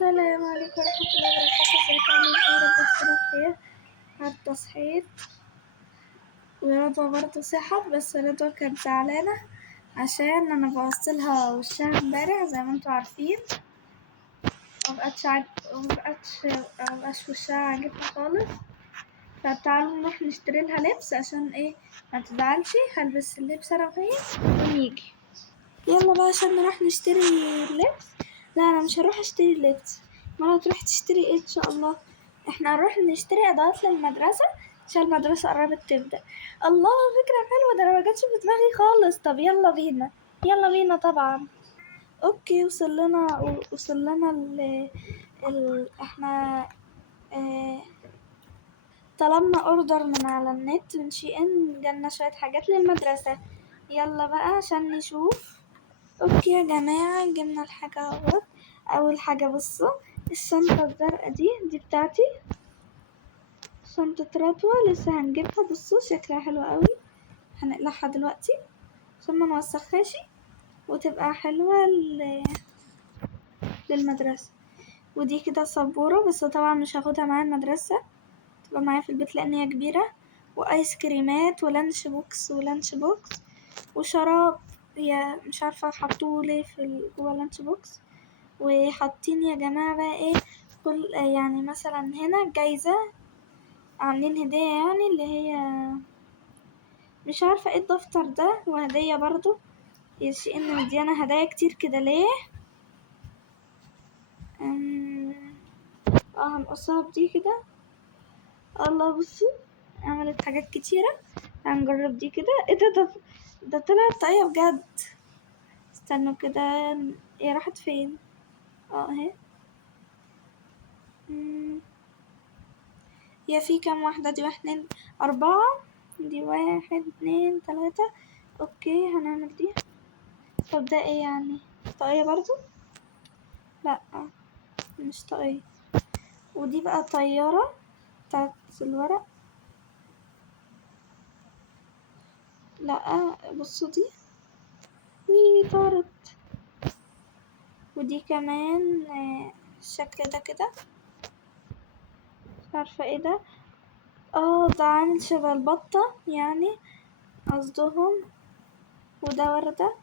السلام عليكم ورحمة الله وبركاته. ازيكم عاملين ايه؟ يا رب تكونوا بخير. حتى صحيت ورضوى برضه صحت، بس رضوى كانت زعلانة عشان انا بوصلها وشها امبارح زي ما انتوا عارفين، مبقاش وشها عاجبها خالص. فتعالوا نروح نشتري لها لبس عشان ايه ما تزعلش. هلبس اللبس انا وهي ونيجي. يلا بقى عشان نروح نشتري اللبس. لا انا مش هروح اشتري اللبس، ما تروح تشتري ايه ان شاء الله. احنا هنروح نشتري ادوات للمدرسة عشان المدرسة قربت تبدأ. الله، فكرة حلوة، ده انا ما جاتش في دماغي خالص. طب يلا بينا، يلا بينا طبعا. اوكي، وصل لنا احنا اه طلبنا اوردر من على النت من شي ان، جالنا شوية حاجات للمدرسة. يلا بقى عشان نشوف. اوكي يا جماعة، جبنا الحاجة اهوت. اول حاجة بصوا، الشنطة الزرقاء دي بتاعتي، شنطة رضوى لسه هنجيبها. بصوا شكلها حلو قوي، هنقلعها دلوقتي عشان ما نوسخهاش وتبقى حلوة للمدرسة. ودي كده سبورة، بس طبعا مش هاخدها معايا المدرسة، تبقى معايا في البيت لان هي كبيرة. وايس كريمات ولانش بوكس وشراب. هي مش عارفة حطوه ليه جوا اللانش بوكس. وحاطين يا جماعة بقى ايه، كل يعني مثلا هنا جايزة، عاملين هدية يعني اللي هي مش عارفة ايه الدفتر ده، وهدية برضو. يشي ان مديانا هدايا كتير كده ليه. هنقصها بدي كده. الله بصوا، عملت حاجات كتيرة. هنجرب دي كده. ايه ده طلعت طاقية بجد. استنوا كده، هي راحت فين؟ اهي. هي في كام واحدة دي؟ 1 2 4. دي 1 2 3. اوكي هنعمل دي. طب ده ايه يعني؟ طاقية برضو؟ لا مش طاقية. ودي بقى طيارة بتاعت الورق. لا بصوا دي، طارت. ودي كمان الشكل ده كده، مش عارفة ايه ده. ده عامل شبه البطة يعني قصدهم. وده وردة،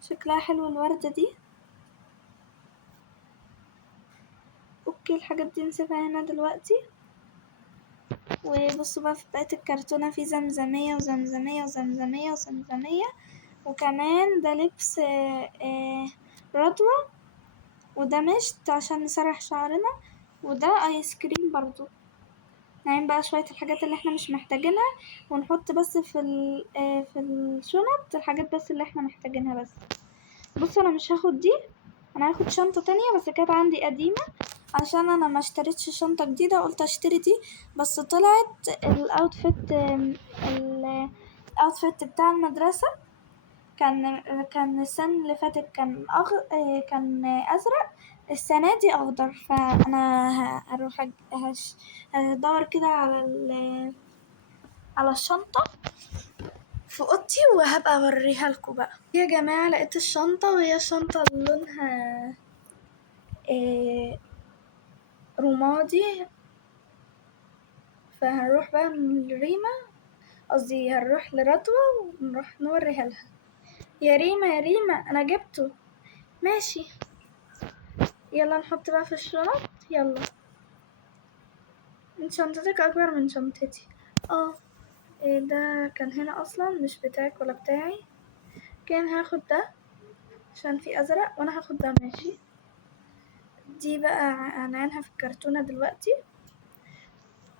شكلها حلو الوردة دي. اوكي الحاجات دي نسيبها هنا دلوقتي. وبصوا بقى في بقية الكرتونة، في زمزمية وزمزمية وزمزمية وزمزمية. وكمان ده لبس رضوى. وده مشط عشان نسرح شعرنا. وده ايس كريم برضو. نعين بقى شوية الحاجات اللي احنا مش محتاجينها، ونحط بس في الشنط الحاجات بس اللي احنا محتاجينها بس. بص انا مش هاخد دي، انا هاخد شنطة تانية بس كانت عندي قديمة عشان انا ما اشتريتش شنطة جديدة، قلت اشتري دي. بس طلعت الاوتفيت بتاع المدرسة كان السنة اللي فاتت كان ازرق، السنة دي اخضر. فانا هروح هدور كده على الشنطة في اوضتي وهبقى اوريها لكم بقى. يا جماعة لقيت الشنطة، وهي شنطة لونها رمادي. فهنروح بقى من ريما، قصدي هنروح لرضوى ونروح نوريها لها. يا ريما يا ريما انا جبته. ماشي، يلا نحط بقى في الشنط. يلا، انت شنطتك اكبر من شنطتي. إيه ده كان هنا اصلا مش بتاعك ولا بتاعي. كان هاخد ده عشان في ازرق، وانا هاخد ده. ماشي، دي بقى هنعينها في الكرتونة دلوقتي.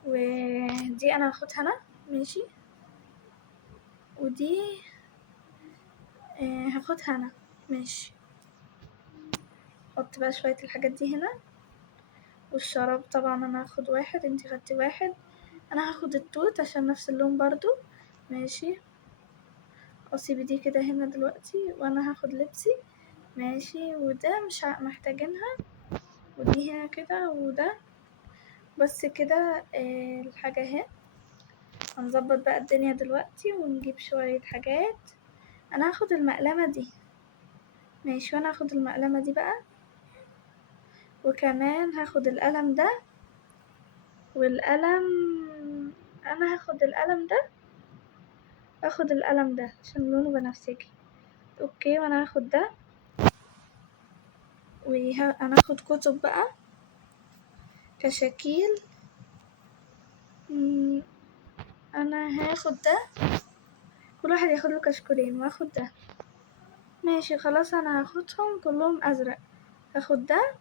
ودي انا هاخدها انا. ماشي، ودي هاخدها انا. ماشي، حط بقى شوية الحاجات دي هنا. والشراب طبعا انا هاخد واحد، انتي خدتي واحد. انا هاخد التوت عشان نفس اللون برضو. ماشي، اسيب دي كده هنا دلوقتي، وانا هاخد لبسي. ماشي، وده مش محتاجينها. ودي هنا كده، وده بس كده. الحاجة اهي. هنظبط بقى الدنيا دلوقتي ونجيب شوية حاجات. انا هاخد المقلمة دي ماشي. وانا هاخد المقلمة دي بقى، وكمان هاخد القلم ده، والقلم انا هاخد القلم ده، اخد القلم ده عشان لونه بنفسجي. اوكي، وانا هاخد ده، انا هاخد كتب بقى، كشاكيل. انا هاخد ده، كل واحد ياخد له كشكولين، واخد ده. ماشي خلاص، انا هاخدهم كلهم ازرق. هاخد ده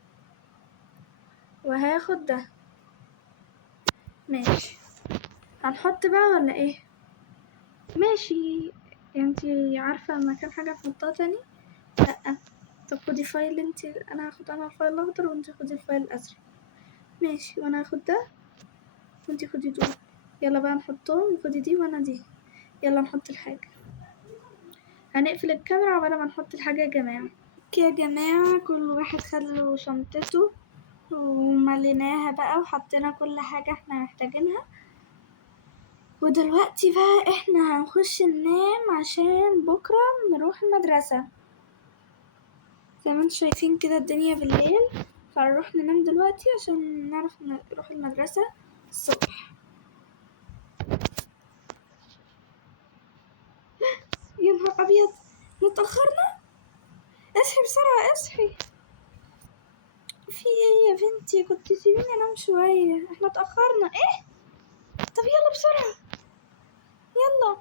وهاخد ده. ماشي، هنحط بقى ولا ايه؟ ماشي. انتي عارفة مكان حاجة نحطها تاني؟ لأ. طب خدي فايل انتي، انا هاخد الفايل الاخضر وانتي خدي الفايل الازرق. ماشي، وانا هاخد ده وانتي خدي دول. يلا بقى نحطهم، خدي دي وانا دي. يلا نحط الحاجة. هنقفل الكاميرا عقبال ما نحط الحاجة يا جماعة. يا جماعة، كل واحد خدله شنطته ومليناها بقى وحطينا كل حاجة احنا محتاجينها. ودلوقتي بقى احنا هنخش ننام عشان بكرة نروح المدرسة. زي ما انتوا شايفين كده الدنيا بالليل، فنروح ننام دلوقتي عشان نعرف نروح المدرسة الصبح. يا نهار أبيض، اتأخرنا. اصحي بسرعة، اصحي. في ايه يا بنتي؟ كنت تسيبيني انام شوية، احنا اتأخرنا. ايه؟ طب يلا بسرعة، يلا.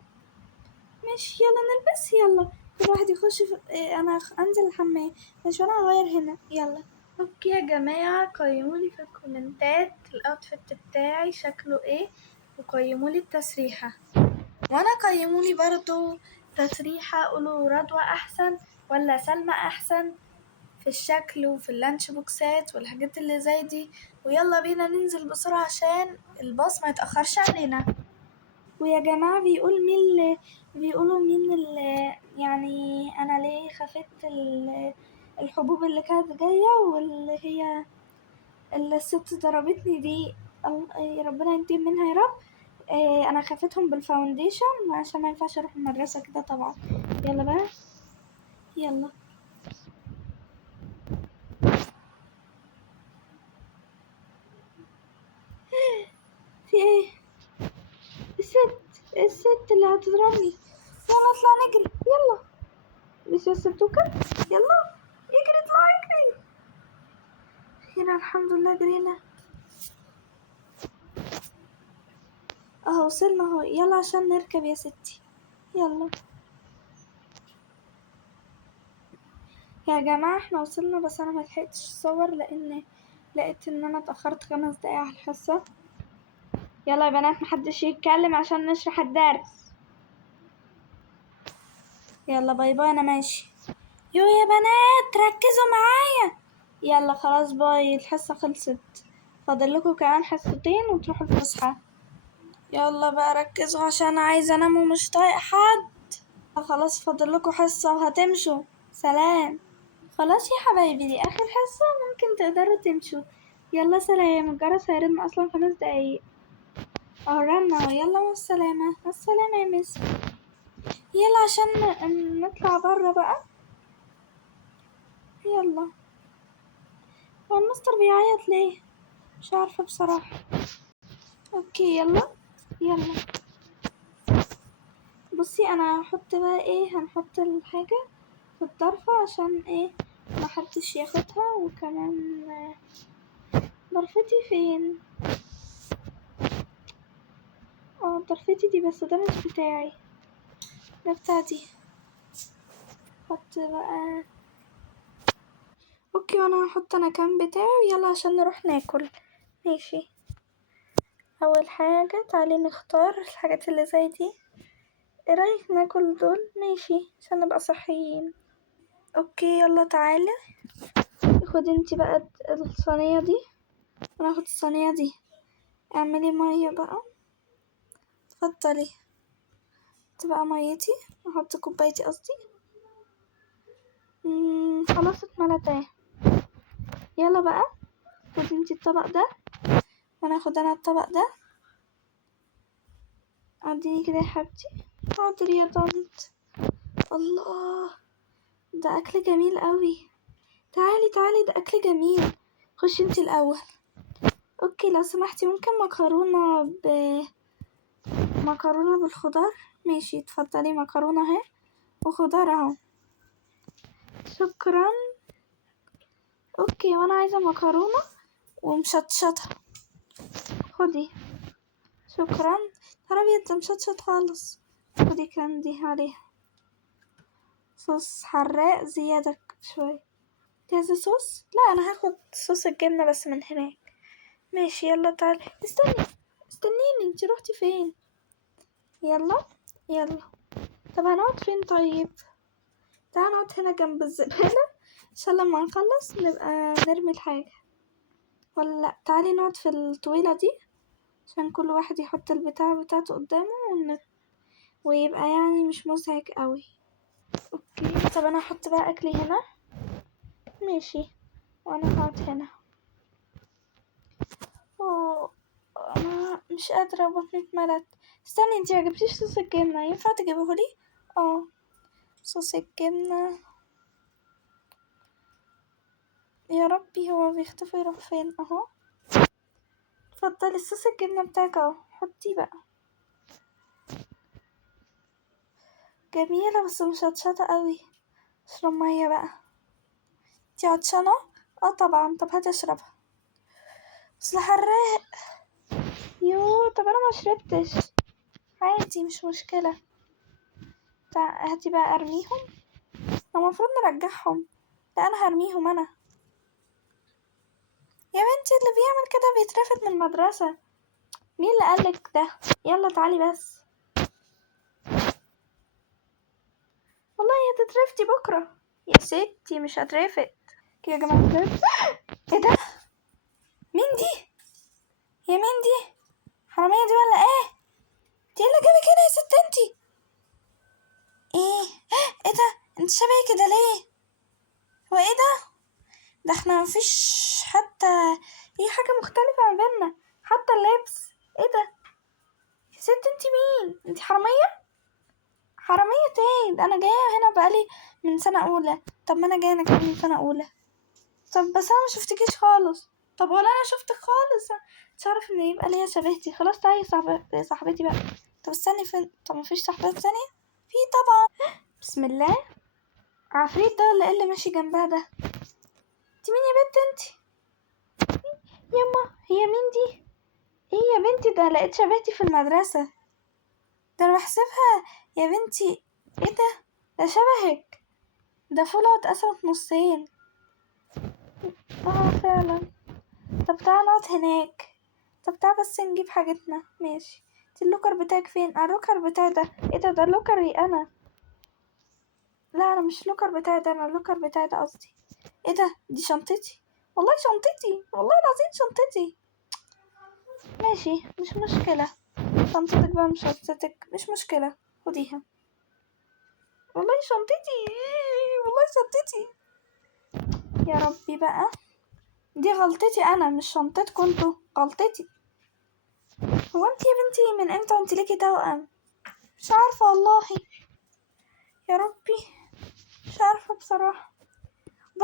ماشي، يلا نلبس، يلا. كل واحد يخش في... انا انزل الحمام. ماشي، وانا هغير هنا. يلا. اوكي يا جماعة، قيمولي في الكومنتات الاوتفيت بتاعي شكله ايه، وقيمولي التسريحة. وانا قيمولي برضو تسريحة، قولوا رضوى احسن ولا سلمى احسن في الشكل وفي اللانش بوكسات والحاجات اللي زي دي. ويلا بينا ننزل بسرعة عشان الباص ما يتأخرش علينا. ويا جماعة، بيقولوا مين اللي يعني أنا ليه خفت الحبوب اللي كانت جاية، واللي هي اللي الست ضربتني دي. ربنا ينتقم منها يا رب. أنا خفتهم بالفاونديشن عشان ما ينفعش أروح المدرسة كده طبعا. يلا بقى، يلا. في ايه؟ الست اللي هتضربني. يلا اطلع نجري، يلا. مش يا ستوكة، يلا اجري، اطلع اجري. هنا الحمد لله جرينا اهو، وصلنا اهو. يلا عشان نركب يا ستي، يلا. يا جماعة احنا وصلنا، بس انا ملحقتش اصور لان لقيت ان انا اتأخرت 5 دقايق على الحصة. يلا يا بنات، محدش يتكلم عشان نشرح الدرس. يلا باي باي، انا ماشي. يا بنات ركزوا معايا. يلا خلاص، باي، الحصة خلصت. فاضلكوا كمان حصتين وتروحوا الفسحة. يلا بقى ركزوا عشان عايزة انام ومش طايقة حد. خلاص فاضلكوا حصة وهتمشوا. سلام. خلاص يا حبايبي، دي اخر حصة، ممكن تقدروا تمشوا. يلا سلام، الجرس هيرن اصلا 5 دقايق. اهو رن اهو. يلا مع السلامة، مع السلامة يا مس. يلا عشان نطلع برا بقى. يلا. هو المستر بيعيط ليه؟ مش عارفة بصراحة. اوكي يلا، يلا. بصي انا هحط بقى ايه، هنحط الحاجة في الضرفة عشان ايه محدش ياخدها. وكمان ضرفتي فين؟ ضرفتي دي، بس ده مش بتاعي، ده بتاعتي. حط بقى. اوكي، وانا هحط انا كام بتاعي. يلا عشان نروح ناكل. ماشي. اول حاجة تعالي نختار الحاجات اللي زي دي. ايه رأيك ناكل دول؟ ماشي، عشان نبقى صحيين. اوكي يلا تعالي، خدي انتي بقى الصينية دي، وانا هاخد الصينية دي. اعملي مية بقى، اتفضلي. تبقى ميتي، احط كوبايتي قصدي. خلاص اتملت اهي. يلا بقى، خدي انتي الطبق ده، وانا اخد انا الطبق ده. اديني كده يا حبيبتي. حاضر يا طنط. الله، ده اكل جميل قوي. تعالي ده اكل جميل. خشي انتي الاول. اوكي لو سمحتي ممكن مكرونة بالخضار. ماشي اتفضلي مكرونة اهي وخضار اهو. شكرا. اوكي وانا عايزة مكرونة ومشطشطة. خدي. شكرا. عربية ده مشطشط خالص. خدي كان دي عليها صوص حراق زيادة شوية. عايزة صوص؟ لا انا هاخد صوص الجبنة بس من هناك. ماشي يلا تعالي. استنيني انتي روحتي فين؟ يلا. طب هنقعد فين طيب؟ تعالى نقعد هنا جنب الزبالة عشان لما نخلص نبقى نرمي الحاجة. ولا لأ تعالي نقعد في الطويلة دي عشان كل واحد يحط البتاع بتاعته قدامه ويبقى يعني مش مزعج قوي. اوكي طب انا هحط بقى اكلي هنا. ماشي وانا هقعد هنا. اوه انا مش قادرة بطني اتملت. استني انتي مجبتيش صوص الجبنة ينفع تجيبهولي؟ صوص الجبنة. يا ربي هو بيختفي يروح فين اهو. اتفضلي صوص الجبنة بتاعك اهو حطيه بقى. جميلة بس مش عطشانة قوي. اشرب مية بقى. انتي عطشانة؟ طبعا. طب هاتي اشربها. بس حراق. طب انا ما شربتش. عادي مش مشكلة. هاتي بقى ارميهم. المفروض نرجعهم. لا انا هرميهم انا. يا بنتي اللي بيعمل كده بيترفد من المدرسة. مين اللي قالك ده؟ يلا تعالي بس. والله هتترفتي بكرة. يا ستي مش هترفد. يا جماعة ايه ده؟ مين دي؟ هي مين دي؟ حرامية دي ولا ايه؟ دي اللي جابك هنا يا ست انتي؟ ايه ده؟ انت شبهي كده ليه؟ هو ايه ده احنا مفيش حتى اي حاجة مختلفة ما بيننا. حتى اللبس. ايه ده يا ست انتي مين؟ انتي حرامية ايه؟ ده انا جاية هنا بقالي من سنة اولى. طب ما انا جاية انا كمان من سنة اولى. طب بس انا ما شفتكيش خالص. طب ولا انا شفتك خالص. تعرف ان يبقى ليا شبهتي. خلاص تعالي صاحبتي بقى. طب استني فين؟ طب مفيش صاحبات تانية؟ في طبعا. بسم الله. عفريت ده ولا ايه اللي ماشي جنبها ده؟ انت مين يا بنت انت؟ يما هي مين دي؟ ايه يا بنتي ده لقيت شبهتي في المدرسة. ده انا بحسبها يا بنتي. ايه ده شبهك. ده فولة اتقسمت نصين. فعلا. طب تعالى نقعد هناك. طب تعالى بس نجيب حاجتنا. ماشي. انت اللوكر بتاعك فين؟ اللوكر بتاعي ده. ايه ده لوكري انا. لا انا مش اللوكر بتاعي ده. انا اللوكر بتاعي ده قصدي. ايه ده دي شنطتي. والله شنطتي. والله العظيم شنطتي. ماشي مش مشكلة. شنطتك بقى مش شنطتك مش مشكلة. خديها. والله شنطتي. والله شنطتي. يا ربي بقى. دي غلطتي انا مش شنطتكم انتوا. غلطتي. هو انت يا بنتي من امتى وانت ليكي توأم؟ مش عارفة والله. يا ربي مش عارفة بصراحة.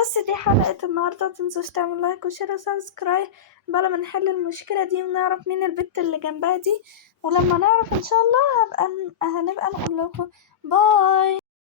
بس دي حلقة النهاردة. متنسوش تعمل لايك وشير وسبسكرايب بقى لما نحل المشكلة دي ونعرف مين البت اللي جنبها دي. ولما نعرف ان شاء الله هنبقى نقول لكم باي.